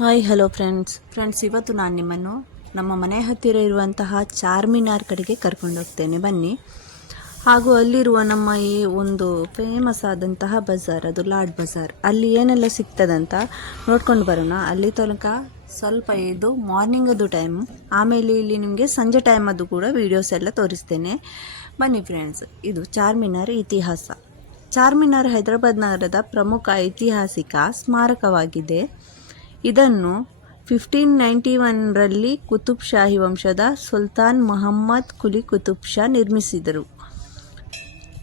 Hi hello friends ಇವತ್ತು ನಾನು ನಿಮ್ಮನ್ನು ನಮ್ಮ ಮನೆ ಹತ್ತಿರ ಇರುವಂತಹ ಚಾರ್ಮಿನಾರ್ ಕಡೆಗೆ ಕರ್ಕೊಂಡು ಹೋಗ್ತೇನೆ, ಬನ್ನಿ. ಹಾಗೂ ಅಲ್ಲಿರುವ ನಮ್ಮ ಈ ಒಂದು ಫೇಮಸ್ ಆದಂತಹ ಬಜಾರ್, ಅದು ಲಾಡ್ ಬಜಾರ್, ಅಲ್ಲಿ ಏನೆಲ್ಲ ಸಿಗ್ತದಂತ ನೋಡ್ಕೊಂಡು ಬರೋಣ. ಅಲ್ಲಿ ತನಕ ಸ್ವಲ್ಪ ಇದು ಮಾರ್ನಿಂಗದು ಟೈಮ್, ಆಮೇಲೆ ಇಲ್ಲಿ ನಿಮಗೆ ಸಂಜೆ ಟೈಮದ್ದು ಕೂಡ ವೀಡಿಯೋಸ್ ಎಲ್ಲ ತೋರಿಸ್ತೇನೆ, ಬನ್ನಿ ಫ್ರೆಂಡ್ಸ್. ಇದು ಚಾರ್ಮಿನಾರ್ ಇತಿಹಾಸ. ಚಾರ್ಮಿನಾರ್ ಹೈದರಾಬಾದ್ ನಗರದ ಪ್ರಮುಖ ಐತಿಹಾಸಿಕ ಸ್ಮಾರಕವಾಗಿದೆ. ಇದನ್ನು 1591ರಲ್ಲಿ ಕುತುಬ್ ಶಾಹಿ ವಂಶದ ಸುಲ್ತಾನ್ ಮೊಹಮ್ಮದ್ ಕುಲಿ ಕುತುಬ್ ಶಾ ನಿರ್ಮಿಸಿದರು.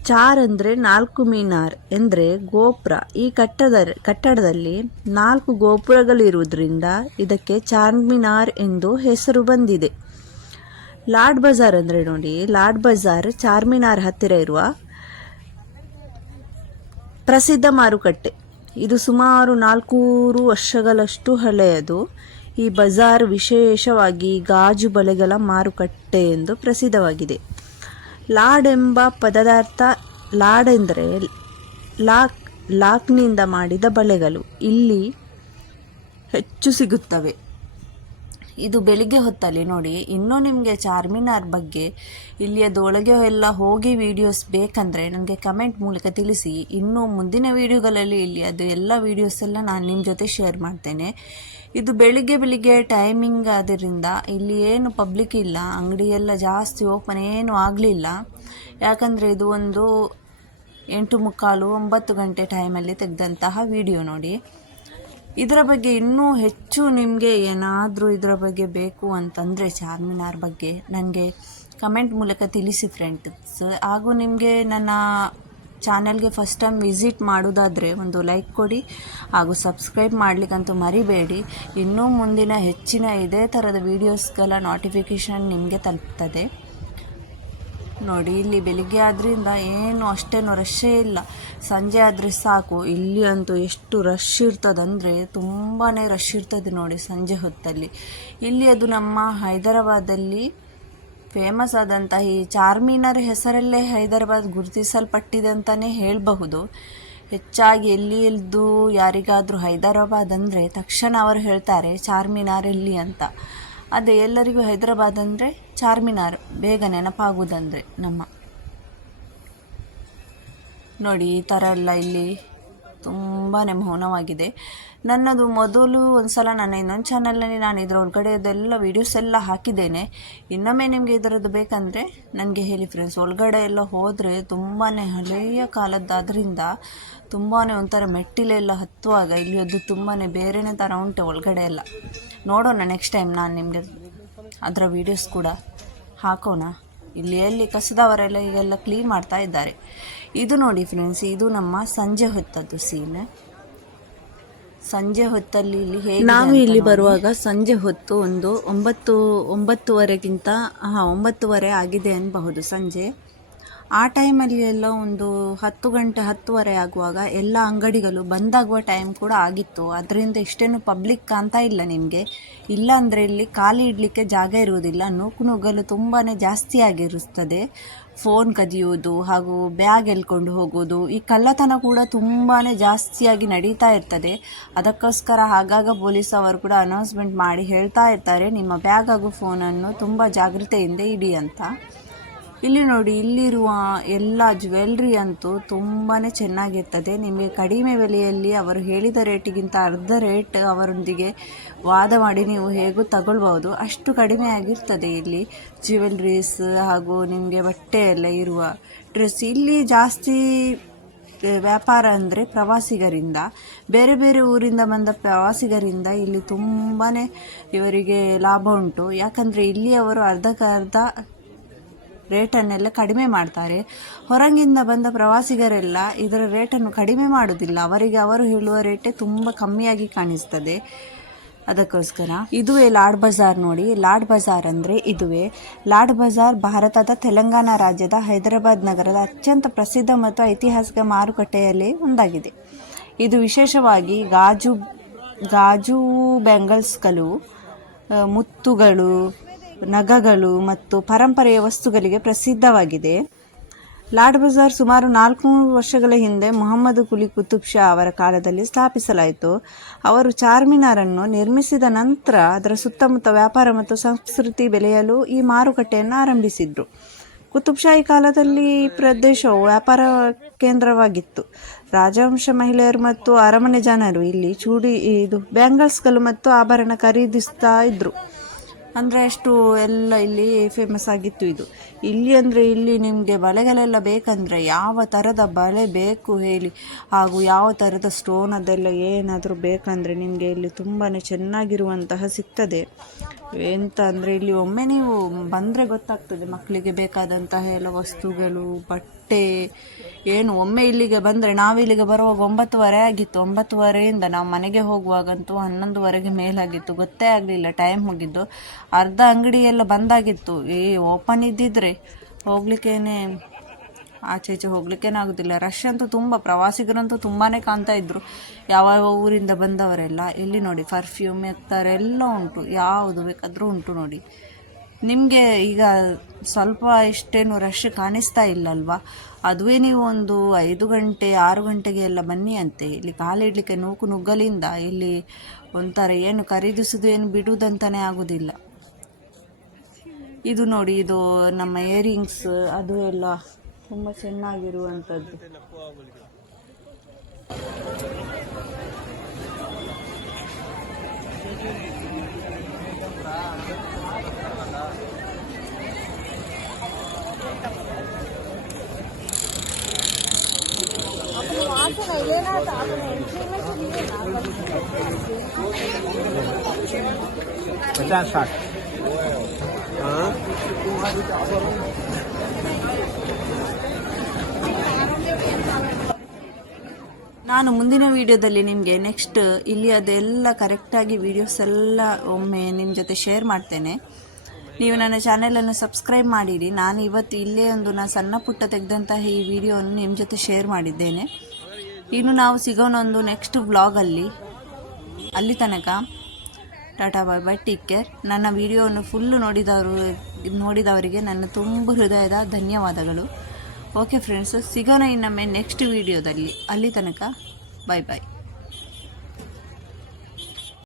ಚಾರ್ ಅಂದರೆ 4 ಮಿನಾರ್ ಎಂದರೆ ಗೋಪುರ. ಈ ಕಟ್ಟಡದಲ್ಲಿ 4 ಗೋಪುರಗಳಿರುವುದರಿಂದ ಇದಕ್ಕೆ ಚಾರ್ಮಿನಾರ್ ಎಂದು ಹೆಸರು ಬಂದಿದೆ. ಲಾಡ್ ಬಜಾರ್ ಅಂದರೆ ನೋಡಿ, ಲಾಡ್ ಬಜಾರ್ ಚಾರ್ಮಿನಾರ್ ಹತ್ತಿರ ಇರುವ ಪ್ರಸಿದ್ಧ ಮಾರುಕಟ್ಟೆ. ಇದು ಸುಮಾರು 400 ವರ್ಷಗಳಷ್ಟು ಹಳೆಯದು. ಈ ಬಜಾರ್ ವಿಶೇಷವಾಗಿ ಗಾಜು ಬಳೆಗಳ ಮಾರುಕಟ್ಟೆ ಎಂದು ಪ್ರಸಿದ್ಧವಾಗಿದೆ. ಲಾಡ್ ಎಂಬ ಪದಾರ್ಥ, ಲಾಡ್ ಎಂದರೆ ಲಾಕ್ನಿಂದ ಮಾಡಿದ ಬಳೆಗಳು ಇಲ್ಲಿ ಹೆಚ್ಚು ಸಿಗುತ್ತವೆ. ಇದು ಬೆಳಿಗ್ಗೆ ಹೊತ್ತಲ್ಲಿ ನೋಡಿ. ಇನ್ನೂ ನಿಮಗೆ ಚಾರ್ಮಿನಾರ್ ಬಗ್ಗೆ ಇಲ್ಲಿಯದೊಳಗೆ ಎಲ್ಲ ಹೋಗಿ ವಿಡಿಯೋಸ್ ಬೇಕಂದರೆ ನನಗೆ ಕಮೆಂಟ್ ಮೂಲಕ ತಿಳಿಸಿ. ಇನ್ನೂ ಮುಂದಿನ ವಿಡಿಯೋಗಳಲ್ಲಿ ಇಲ್ಲಿ ಅದು ಎಲ್ಲ ವೀಡಿಯೋಸ್ ಎಲ್ಲ ನಾನು ನಿಮ್ಮ ಜೊತೆ ಶೇರ್ ಮಾಡ್ತೇನೆ. ಇದು ಬೆಳಿಗ್ಗೆ ಟೈಮಿಂಗ್ ಆದ್ದರಿಂದ ಇಲ್ಲಿ ಏನು ಪಬ್ಲಿಕ್ ಇಲ್ಲ, ಅಂಗಡಿ ಎಲ್ಲ ಜಾಸ್ತಿ ಓಪನ್ ಏನೂ ಆಗಲಿಲ್ಲ. ಯಾಕಂದರೆ ಇದು ಒಂದು 8:45, 9 ಗಂಟೆ ಟೈಮಲ್ಲಿ ತೆಗೆದಂತಹ ವಿಡಿಯೋ ನೋಡಿ. ಇದರ ಬಗ್ಗೆ ಇನ್ನೂ ಹೆಚ್ಚು ನಿಮಗೆ ಏನಾದರೂ ಇದರ ಬಗ್ಗೆ ಬೇಕು ಅಂತಂದರೆ ಚಾರ್ಮಿನಾರ್ ಬಗ್ಗೆ ನನಗೆ ಕಮೆಂಟ್ ಮೂಲಕ ತಿಳಿಸಿ ಫ್ರೆಂಡ್ಸ್. ಹಾಗೂ ನಿಮಗೆ ನನ್ನ ಚಾನಲ್ಗೆ ಫಸ್ಟ್ ಟೈಮ್ ವಿಸಿಟ್ ಮಾಡೋದಾದರೆ ಒಂದು ಲೈಕ್ ಕೊಡಿ, ಹಾಗೂ ಸಬ್ಸ್ಕ್ರೈಬ್ ಮಾಡಲಿಕ್ಕಂತೂ ಮರಿಬೇಡಿ. ಇನ್ನೂ ಮುಂದಿನ ಹೆಚ್ಚಿನ ಇದೇ ಥರದ ವೀಡಿಯೋಸ್ಗಳ ನೋಟಿಫಿಕೇಷನ್ ನಿಮಗೆ ತಲುಪ್ತದೆ ನೋಡಿ. ಇಲ್ಲಿ ಬೆಳಿಗ್ಗೆ ಆದ್ರಿಂದ ಏನು ಅಷ್ಟೇನು ರಶ್ಶೇ ಇಲ್ಲ, ಸಂಜೆ ಆದರೆ ಸಾಕು. ಇಲ್ಲಿ ಅಂತೂ ಎಷ್ಟು ರಶ್ ಇರ್ತದಂದರೆ ತುಂಬಾ ರಶ್ ಇರ್ತದೆ ನೋಡಿ ಸಂಜೆ ಹೊತ್ತಲ್ಲಿ. ಇಲ್ಲಿ ಅದು ನಮ್ಮ ಹೈದರಾಬಾದಲ್ಲಿ ಫೇಮಸ್ ಆದಂಥ ಈ ಚಾರ್ಮಿನಾರ್ ಹೆಸರಲ್ಲೇ ಹೈದರಾಬಾದ್ ಗುರುತಿಸಲ್ಪಟ್ಟಿದೆ ಅಂತಲೇ ಹೇಳಬಹುದು. ಹೆಚ್ಚಾಗಿ ಎದ್ದು ಯಾರಿಗಾದರೂ ಹೈದರಾಬಾದ್ ಅಂದರೆ ತಕ್ಷಣ ಅವರು ಹೇಳ್ತಾರೆ ಚಾರ್ಮಿನಾರ್ ಎಲ್ಲಿ ಅಂತ. ಅದೇ ಎಲ್ಲರಿಗೂ ಹೈದರಾಬಾದ್ ಅಂದರೆ ಚಾರ್ಮಿನಾರ್ ಬೇಗ ನೆನಪಾಗುವುದಂದರೆ ನಮ್ಮ ನೋಡಿ. ಈ ಥರ ಎಲ್ಲ ಇಲ್ಲಿ ತುಂಬಾ ಮೌನವಾಗಿದೆ. ನನ್ನದು ಮೊದಲು ಒಂದು ಸಲ ನನ್ನ ಇನ್ನೊಂದು ಚಾನಲ್ನಲ್ಲಿ ನಾನು ಇದರ ಒಳಗಡೆದೆಲ್ಲ ವೀಡಿಯೋಸ್ ಎಲ್ಲ ಹಾಕಿದ್ದೇನೆ. ಇನ್ನೊಮ್ಮೆ ನಿಮಗೆ ಇದರದ್ದು ಬೇಕಂದರೆ ನನಗೆ ಹೇಳಿ ಫ್ರೆಂಡ್ಸ್. ಒಳಗಡೆ ಎಲ್ಲ ಹೋದರೆ ತುಂಬಾ ಹಳೆಯ ಕಾಲದ್ದಾದ್ರಿಂದ ತುಂಬಾ ಒಂಥರ ಮೆಟ್ಟಿಲೆಲ್ಲ ಹತ್ತುವಾಗ ಇಲ್ಲಿ ಅದು ತುಂಬಾ ಬೇರೆನೇ ಥರ ಉಂಟು ಒಳಗಡೆ ಎಲ್ಲ. ನೋಡೋಣ ನೆಕ್ಸ್ಟ್ ಟೈಮ್ ನಾನು ನಿಮಗೆ ಅದರ ವೀಡಿಯೋಸ್ ಕೂಡ ಹಾಕೋಣ. ಇಲ್ಲಿ ಎಲ್ಲಿ ಕಸದವರೆಲ್ಲ ಈಗೆಲ್ಲ ಕ್ಲೀನ್ ಮಾಡ್ತಾ ಇದ್ದಾರೆ. ಇದು ನೋಡಿ ಫ್ರೆಂಡ್ಸ್, ಇದು ನಮ್ಮ ಸಂಜೆ ಹೊತ್ತದ್ದು ಸೀನ್. ಸಂಜೆ ಹೊತ್ತಲ್ಲಿ ಇಲ್ಲಿ ಹೇಗೆ ನಾವು ಇಲ್ಲಿ ಬರುವಾಗ ಸಂಜೆ ಹೊತ್ತು ಒಂದು 9:30ಗಿಂತ 9:30 ಆಗಿದೆ ಅನ್ನಬಹುದು ಸಂಜೆ. ಆ ಟೈಮಲ್ಲಿ ಎಲ್ಲ ಒಂದು 10 ಗಂಟೆ 10:30 ಆಗುವಾಗ ಎಲ್ಲ ಅಂಗಡಿಗಳು ಬಂದಾಗುವ ಟೈಮ್ ಕೂಡ ಆಗಿತ್ತು. ಅದರಿಂದ ಇಷ್ಟೇನು ಪಬ್ಲಿಕ್ ಕಾಣ್ತಾ ಇಲ್ಲ ನಿಮಗೆ. ಇಲ್ಲ ಅಂದರೆ ಇಲ್ಲಿ ಖಾಲಿ ಇಡಲಿಕ್ಕೆ ಜಾಗ ಇರುವುದಿಲ್ಲ, ನೂಕುನುಗ್ಗಲು ತುಂಬಾ ಜಾಸ್ತಿ ಆಗಿರುತ್ತದೆ. ಫೋನ್ ಕದಿಯೋದು ಹಾಗೂ ಬ್ಯಾಗ್ ಎಳ್ಕೊಂಡು ಹೋಗೋದು, ಈ ಕಳ್ಳತನ ಕೂಡ ತುಂಬಾ ಜಾಸ್ತಿಯಾಗಿ ನಡೀತಾ ಇರ್ತದೆ. ಅದಕ್ಕೋಸ್ಕರ ಆಗಾಗ ಪೊಲೀಸ್ ಅವರು ಕೂಡ ಅನೌನ್ಸ್ಮೆಂಟ್ ಮಾಡಿ ಹೇಳ್ತಾ ಇರ್ತಾರೆ, ನಿಮ್ಮ ಬ್ಯಾಗ್ ಹಾಗೂ ಫೋನನ್ನು ತುಂಬ ಜಾಗ್ರತೆಯಿಂದ ಇಡಿ ಅಂತ. ಇಲ್ಲಿ ನೋಡಿ, ಇಲ್ಲಿರುವ ಎಲ್ಲ ಜ್ಯುವೆಲ್ರಿ ಅಂತೂ ತುಂಬಾ ಚೆನ್ನಾಗಿರ್ತದೆ. ನಿಮಗೆ ಕಡಿಮೆ ಬೆಲೆಯಲ್ಲಿ ಅವರು ಹೇಳಿದ ರೇಟಿಗಿಂತ ಅರ್ಧ ರೇಟ್ ಅವರೊಂದಿಗೆ ವಾದ ಮಾಡಿ ನೀವು ಹೇಗೂ ತಗೊಳ್ಬೋದು, ಅಷ್ಟು ಕಡಿಮೆ ಆಗಿರ್ತದೆ ಇಲ್ಲಿ ಜ್ಯುವೆಲ್ರೀಸ್ ಹಾಗೂ ನಿಮಗೆ ಬಟ್ಟೆ ಎಲ್ಲ ಇರುವ ಡ್ರೆಸ್. ಇಲ್ಲಿ ಜಾಸ್ತಿ ವ್ಯಾಪಾರ ಅಂದರೆ ಪ್ರವಾಸಿಗರಿಂದ, ಬೇರೆ ಬೇರೆ ಊರಿಂದ ಬಂದ ಪ್ರವಾಸಿಗರಿಂದ ಇಲ್ಲಿ ತುಂಬಾ ಇವರಿಗೆ ಲಾಭ ಉಂಟು. ಯಾಕಂದರೆ ಇಲ್ಲಿ ಅವರು ಅರ್ಧಕ್ಕರ್ಧ ರೇಟನ್ನೆಲ್ಲ ಕಡಿಮೆ ಮಾಡ್ತಾರೆ. ಹೊರಗಿಂದ ಬಂದ ಪ್ರವಾಸಿಗರೆಲ್ಲ ಇದರ ರೇಟನ್ನು ಕಡಿಮೆ ಮಾಡೋದಿಲ್ಲ, ಅವರಿಗೆ ಅವರು ಹೇಳುವ ರೇಟೇ ತುಂಬ ಕಮ್ಮಿಯಾಗಿ ಕಾಣಿಸ್ತದೆ. ಅದಕ್ಕೋಸ್ಕರ ಇದುವೇ ಲಾಡ್ ಬಜಾರ್ ನೋಡಿ. ಲಾಡ್ ಬಜಾರ್ ಅಂದರೆ ಇದುವೇ. ಲಾಡ್ ಬಜಾರ್ ಭಾರತದ ತೆಲಂಗಾಣ ರಾಜ್ಯದ ಹೈದರಾಬಾದ್ ನಗರದ ಅತ್ಯಂತ ಪ್ರಸಿದ್ಧ ಮತ್ತು ಐತಿಹಾಸಿಕ ಮಾರುಕಟ್ಟೆಯಲ್ಲಿ ಒಂದಾಗಿದೆ. ಇದು ವಿಶೇಷವಾಗಿ ಗಾಜು ಬ್ಯಾಂಗಲ್ಸ್ಗಳು, ಮುತ್ತುಗಳು, ನಗಗಳು ಮತ್ತು ಪರಂಪರೆಯ ವಸ್ತುಗಳಿಗೆ ಪ್ರಸಿದ್ಧವಾಗಿದೆ. ಲಾಡ್ ಬಜಾರ್ ಸುಮಾರು 400 ವರ್ಷಗಳ ಹಿಂದೆ ಮೊಹಮ್ಮದ್ ಕುಲಿ ಕುತುಬ್ ಶಾ ಅವರ ಕಾಲದಲ್ಲಿ ಸ್ಥಾಪಿಸಲಾಯಿತು. ಅವರು ಚಾರ್ಮಿನಾರನ್ನು ನಿರ್ಮಿಸಿದ ನಂತರ ಅದರ ಸುತ್ತಮುತ್ತ ವ್ಯಾಪಾರ ಮತ್ತು ಸಂಸ್ಕೃತಿ ಬೆಳೆಯಲು ಈ ಮಾರುಕಟ್ಟೆಯನ್ನು ಆರಂಭಿಸಿದ್ರು. ಕುತುಬ್ಶಾಹಿ ಕಾಲದಲ್ಲಿ ಈ ಪ್ರದೇಶವು ವ್ಯಾಪಾರ ಕೇಂದ್ರವಾಗಿತ್ತು. ರಾಜವಂಶ ಮಹಿಳೆಯರು ಮತ್ತು ಅರಮನೆ ಜನರು ಇಲ್ಲಿ ಬ್ಯಾಂಗಲ್ಸ್ಗಳು ಮತ್ತು ಆಭರಣ ಖರೀದಿಸ್ತಾ ಇದ್ರು. ಅಂದರೆ ಅಷ್ಟು ಎಲ್ಲ ಇಲ್ಲಿ ಫೇಮಸ್ ಆಗಿತ್ತು ಇದು. ಇಲ್ಲಿ ನಿಮಗೆ ಬಳೆಗಳೆಲ್ಲ ಬೇಕಂದರೆ ಯಾವ ಥರದ ಬಳೆ ಬೇಕು ಹೇಳಿ, ಹಾಗೂ ಯಾವ ಥರದ ಸ್ಟೋನ್ ಅದೆಲ್ಲ ಏನಾದರೂ ಬೇಕಂದರೆ ನಿಮಗೆ ಇಲ್ಲಿ ತುಂಬಾ ಚೆನ್ನಾಗಿರುವಂತಹ ಸಿಗ್ತದೆ. ಎಂತ ಅಂದರೆ ಇಲ್ಲಿ ಒಮ್ಮೆ ನೀವು ಬಂದರೆ ಗೊತ್ತಾಗ್ತದೆ ಮಕ್ಕಳಿಗೆ ಬೇಕಾದಂತಹ ಎಲ್ಲ ವಸ್ತುಗಳು, ಬಟ್ಟೆ ಏನು. ಒಮ್ಮೆ ಇಲ್ಲಿಗೆ ಬಂದರೆ, ನಾವಿಲ್ಲಿಗೆ ಬರುವಾಗ 9:30 ಆಗಿತ್ತು. 9:30ಯಿಂದ ನಾವು ಮನೆಗೆ ಹೋಗುವಾಗಂತೂ 11:00 ಮೇಲಾಗಿತ್ತು. ಗೊತ್ತೇ ಆಗಲಿಲ್ಲ ಟೈಮ್ ಹೋಗಿದ್ದು. ಅರ್ಧ ಅಂಗಡಿ ಎಲ್ಲ ಬಂದಾಗಿತ್ತು. ಓಪನ್ ಇದ್ದಿದ್ರೆ ಹೋಗ್ಲಿಕ್ಕೇನೆ ಆಚೆ ಈಚೆ ಹೋಗ್ಲಿಕ್ಕೇನೆ ಆಗೋದಿಲ್ಲ. ರಶ್ ಅಂತೂ ತುಂಬ, ಪ್ರವಾಸಿಗರಂತೂ ತುಂಬಾ ಕಾಣ್ತಾ ಇದ್ರು. ಯಾವ ಊರಿಂದ ಬಂದವರೆಲ್ಲ. ಇಲ್ಲಿ ನೋಡಿ ಪರ್ಫ್ಯೂಮ್ ಎಲ್ಲ ಉಂಟು, ಯಾವುದು ಬೇಕಾದರೂ ಉಂಟು ನೋಡಿ. ನಿಮಗೆ ಈಗ ಸ್ವಲ್ಪ ಇಷ್ಟೇನು ರಶ್ ಕಾಣಿಸ್ತಾ ಇಲ್ಲಲ್ವಾ? ಅದುವೇ ನೀವು ಒಂದು 5 ಗಂಟೆ 6 ಗಂಟೆಗೆ ಎಲ್ಲ ಬನ್ನಿ ಅಂತೆ. ಇಲ್ಲಿ ಕಾಲಿಡಲಿಕ್ಕೆ ನುಗ್ಗಲಿಂದ ಇಲ್ಲಿ ಒಂಥರ ಏನು ಖರೀದಿಸೋದು ಏನು ಬಿಡುವುದಂತಲೇ ಆಗೋದಿಲ್ಲ. ಇದು ನೋಡಿ, ಇದು ನಮ್ಮ ಇಯರಿಂಗ್ಸ್, ಅದು ಎಲ್ಲ ತುಂಬ ಚೆನ್ನಾಗಿರುವಂಥದ್ದು. ನಾನು ಮುಂದಿನ ವಿಡಿಯೋದಲ್ಲಿ ನಿಮಗೆ ನೆಕ್ಸ್ಟ್ ಇಲ್ಲಿ ಅದೆಲ್ಲ ಕರೆಕ್ಟಾಗಿ ವೀಡಿಯೋಸ್ ಎಲ್ಲ ಒಮ್ಮೆ ನಿಮ್ಮ ಜೊತೆ ಶೇರ್ ಮಾಡ್ತೇನೆ. ನೀವು ನನ್ನ ಚಾನೆಲನ್ನು ಸಬ್ಸ್ಕ್ರೈಬ್ ಮಾಡಿರಿ. ನಾನು ಇವತ್ತು ಇಲ್ಲೇ ನಾನು ಸಣ್ಣ ಪುಟ್ಟ ತೆಗೆದಂತಹ ಈ ವಿಡಿಯೋವನ್ನು ನಿಮ್ಮ ಜೊತೆ ಶೇರ್ ಮಾಡಿದ್ದೇನೆ. ಇನ್ನು ನಾವು ಸಿಗೋಣ ಒಂದು ನೆಕ್ಸ್ಟ್ ವ್ಲಾಗಲ್ಲಿ. ಅಲ್ಲಿ ತನಕ ಟಾಟಾ ಬಾಯ್ ಬಾಯ್, ಟೇಕ್ ಕೇರ್. ನನ್ನ ವಿಡಿಯೋವನ್ನು ಫುಲ್ಲು ನೋಡಿದವರಿಗೆ ನನ್ನ ತುಂಬ ಹೃದಯದ ಧನ್ಯವಾದಗಳು. ಓಕೆ ಫ್ರೆಂಡ್ಸ್, ಸಿಗೋಣ ಇನ್ನೊಮ್ಮೆ ನೆಕ್ಸ್ಟ್ ವಿಡಿಯೋದಲ್ಲಿ. ಅಲ್ಲಿ ತನಕ ಬಾಯ್ ಬಾಯ್.